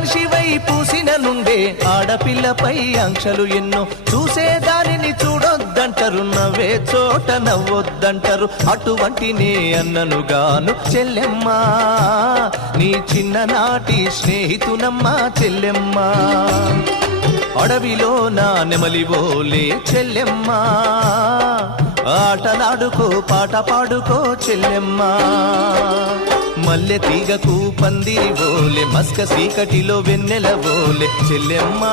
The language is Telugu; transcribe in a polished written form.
మనిషివై పూసిన నుండే ఆడపిల్లపై ఆంక్షలు ఎన్నో చూసేదానిని చూడొద్దంటారు నవ్వే చోట నవ్వొద్దంటారు అటువంటి నే అన్ననుగాను చెల్లెమ్మా నీ చిన్ననాటి స్నేహితునమ్మా చెల్లెమ్మా అడవిలో నా నెమలివోలే చెల్లెమ్మా ఆటలాడుకో పాట పాడుకో చెల్లెమ్మా మల్లె తీగకు పందిరి ఓలే మస్క సీకటిలో వెన్నెల ఓలే చెల్లెమ్మా